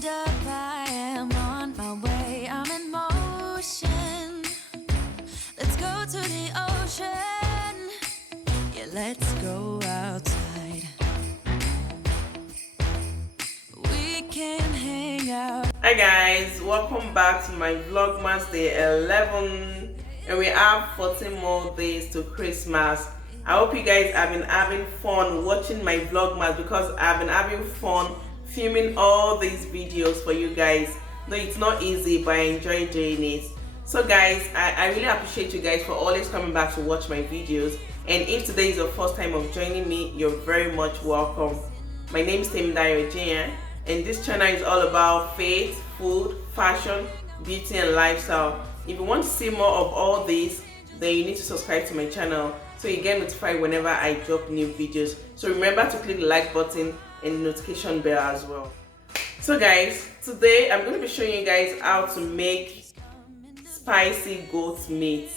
hold up, I am on my way. I'm in motion. Let's go to the ocean. Yeah, let's go outside. We can hang out. Hi guys, welcome back to my Vlogmas day 11, and we have 14 more days to Christmas. I hope you guys have been having fun watching my Vlogmas because I've been having fun filming all these videos for you guys. No, it's not easy, but I enjoy doing it. So guys, I really appreciate you guys for always coming back to watch my videos, and if today is your first time of joining me, you're very much welcome. My name is Temidayo Jane, and this channel is all about faith, food, fashion, beauty and lifestyle. If you want to see more of all this, then you need to subscribe to my channel so you get notified whenever I drop new videos. So remember to click the like button and the notification bell as well. So guys, today I'm going to be showing you guys how to make spicy goat meat.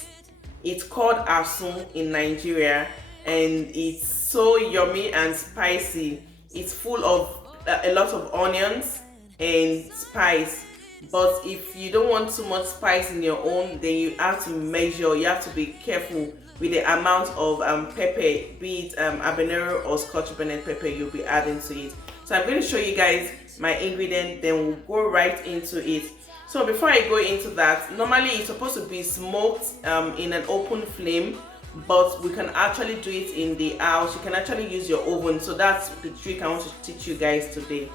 It's called Asun in Nigeria, and it's so yummy and spicy. It's full of a lot of onions and spice, but if you don't want too much spice in your own, then you have to measure. You have to be careful with the amount of pepper, be it habanero or scotch bonnet pepper you'll be adding to it. So I'm going to show you guys my ingredient, then we'll go right into it. So before I go into that, normally it's supposed to be smoked in an open flame, but we can actually do it in the house. You can actually use your oven. So that's the trick I want to teach you guys today.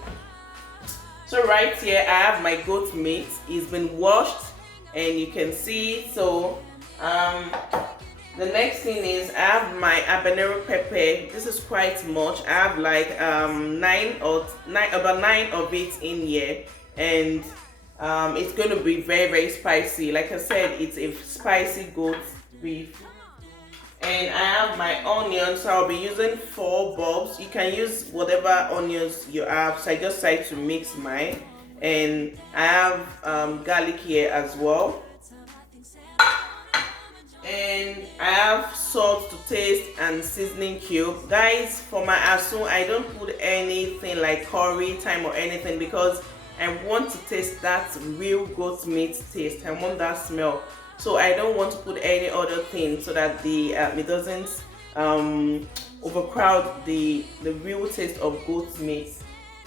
So right here I have my goat meat. It's been washed and you can see. So the next thing is I have my habanero pepper. This is quite much. I have like about nine of it in here, and it's going to be very spicy. Like I said, it's a spicy goat beef. And I have my onions, so I'll be using 4 bulbs. You can use whatever onions you have, so I just decided to mix mine. And I have garlic here as well. And I have salt to taste and seasoning cube. Guys, for my asun, I don't put anything like curry, thyme or anything, because I want to taste that real goat meat taste. I want that smell. So I don't want to put any other thing so that the it doesn't overcrowd the real taste of goat meat.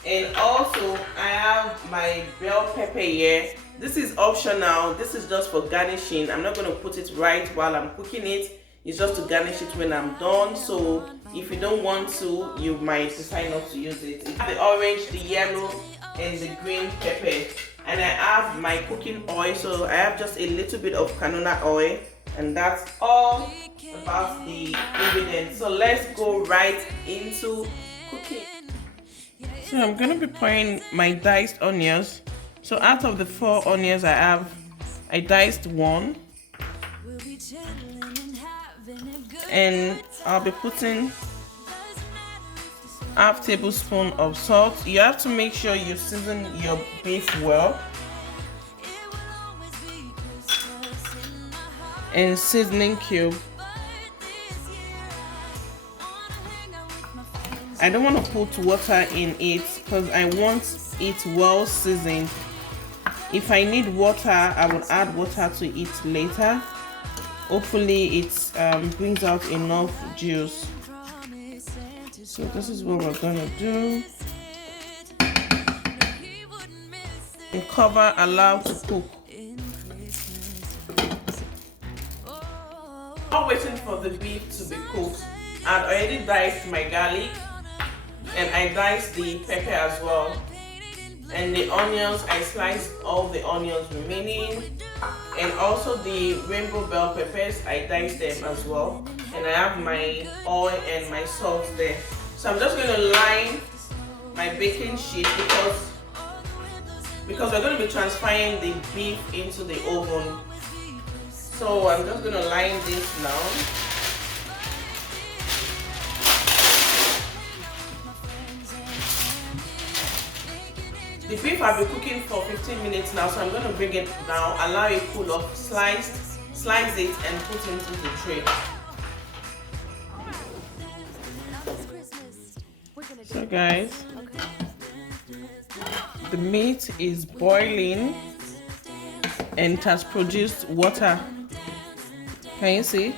And also I have my bell pepper here. This is optional. This is just for garnishing. I'm not going to put it right while I'm cooking it. It's just to garnish it when I'm done. So if you don't want to, you might decide not to use it. The orange, the yellow and the green pepper. And I have my cooking oil, so I have just a little bit of canola oil, and that's all about the ingredients. So let's go right into cooking. So I'm going to be pouring my diced onions. So out of the 4 onions I have, I diced 1, and I'll be putting half tablespoon of salt. You have to make sure you season your beef well, and seasoning cube. I don't want to put water in it because I want it well seasoned. If I need water, I will add water to it later. Hopefully it brings out enough juice. So this is what we're gonna do. And cover, allow to cook. While waiting for the beef to be cooked, I'd already diced my garlic, and I diced the pepper as well. And the onions, I sliced all the onions remaining, and also the rainbow bell peppers, I diced them as well. And I have my oil and my salt there. So I'm just going to line my baking sheet because we're going to be transferring the beef into the oven. So I'm just going to line this now. The beef I've been cooking for 15 minutes now, so I'm going to bring it down, allow it to cool off, slice it and put it into the tray. So guys, the meat is boiling and it has produced water. Can you see?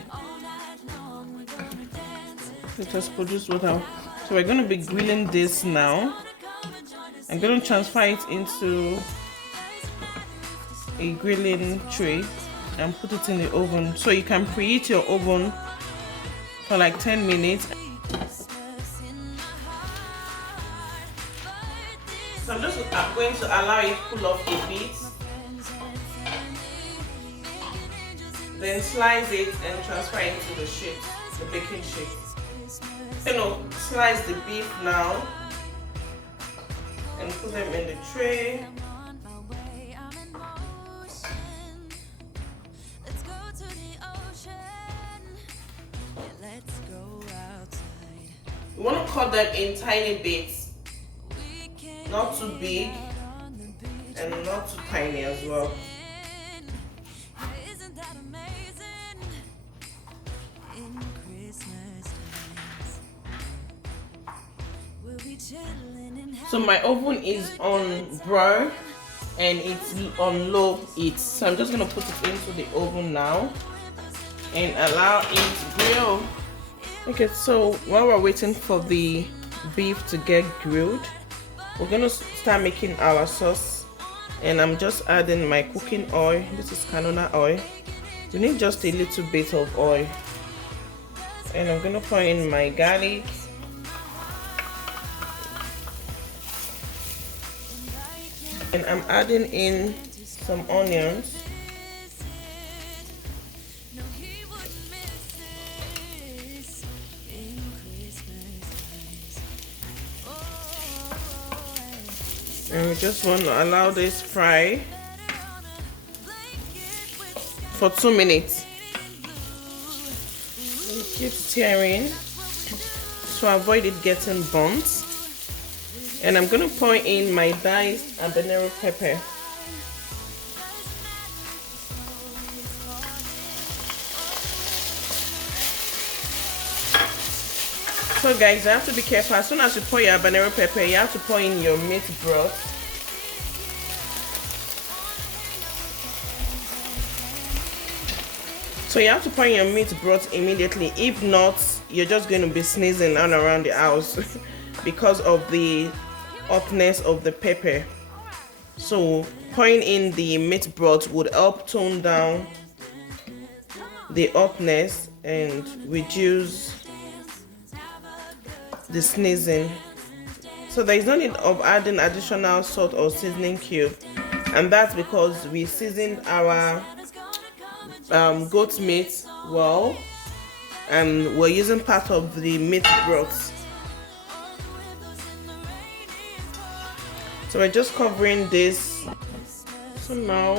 It has produced water. So we're going to be grilling this now. I'm going to transfer it into a grilling tray and put it in the oven. So you can preheat your oven for like 10 minutes. So I'm going to allow it to cool off a bit. Then slice it and transfer it into the sheet, the baking sheet. Slice the beef now and put them in the tray. You want to cut them in tiny bits, not too big and not too tiny as well. So my oven is on broth and it's on low heat. So I'm just gonna put it into the oven now and allow it to grill. Okay, so while we're waiting for the beef to get grilled, we're gonna start making our sauce. And I'm just adding my cooking oil. This is canola oil. We need just a little bit of oil. And I'm gonna pour in my garlic. And I'm adding in some onions. And we just want to allow this fry for 2 minutes. And keep stirring to avoid it getting burnt. And I'm going to pour in my diced habanero pepper. So guys, you have to be careful. As soon as you pour your habanero pepper, you have to pour in your meat broth. So you have to pour in your meat broth immediately. If not, you're just going to be sneezing all around the house because of the hotness of the pepper. So pouring in the meat broth would help tone down the hotness and reduce the sneezing. So there is no need of adding additional salt or seasoning cube, and that's because we seasoned our goat meat well, and we're using part of the meat broth. So we're just covering this. So now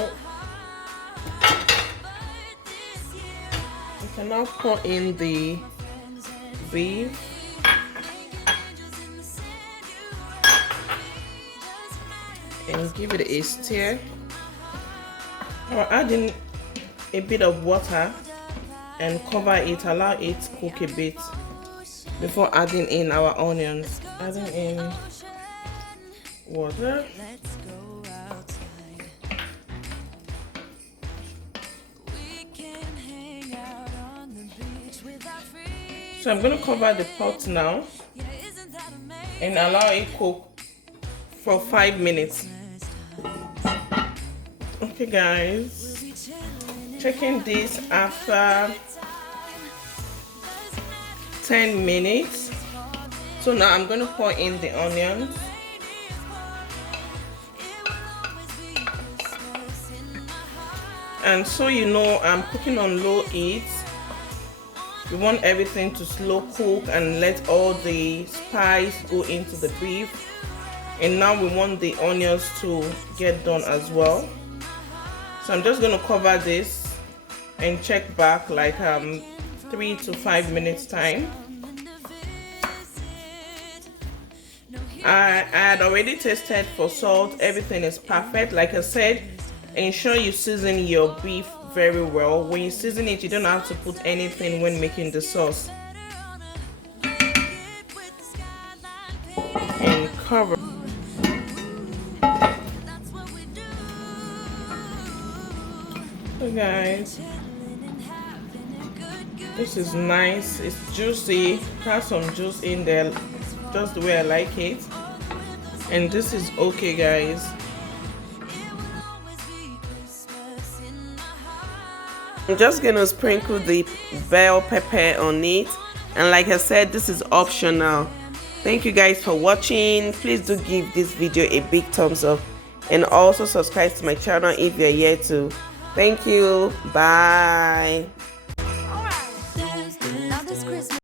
we can now pour in the beef. And give it a stir. We're adding a bit of water and cover it, allow it to cook a bit before adding in our onions. Adding in water. So I'm going to cover the pot now and allow it cook for 5 minutes. Okay guys, checking this after 10 minutes. So now I'm going to pour in the onions. And so you know, I'm cooking on low heat. We want everything to slow cook and let all the spice go into the beef. And now we want the onions to get done as well. So I'm just going to cover this and check back like 3 to 5 minutes time. I had already tested for salt. Everything is perfect. Like I said, ensure you season your beef very well. When you season it, you don't have to put anything when making the sauce. And cover. So guys, this is nice. It's juicy. It has some juice in there, just the way I like it. And this is okay, guys. I'm just gonna sprinkle the bell pepper on it, and like I said, this is optional. Thank you guys for watching. Please do give this video a big thumbs up and also subscribe to my channel if you're here too. Thank you. Bye.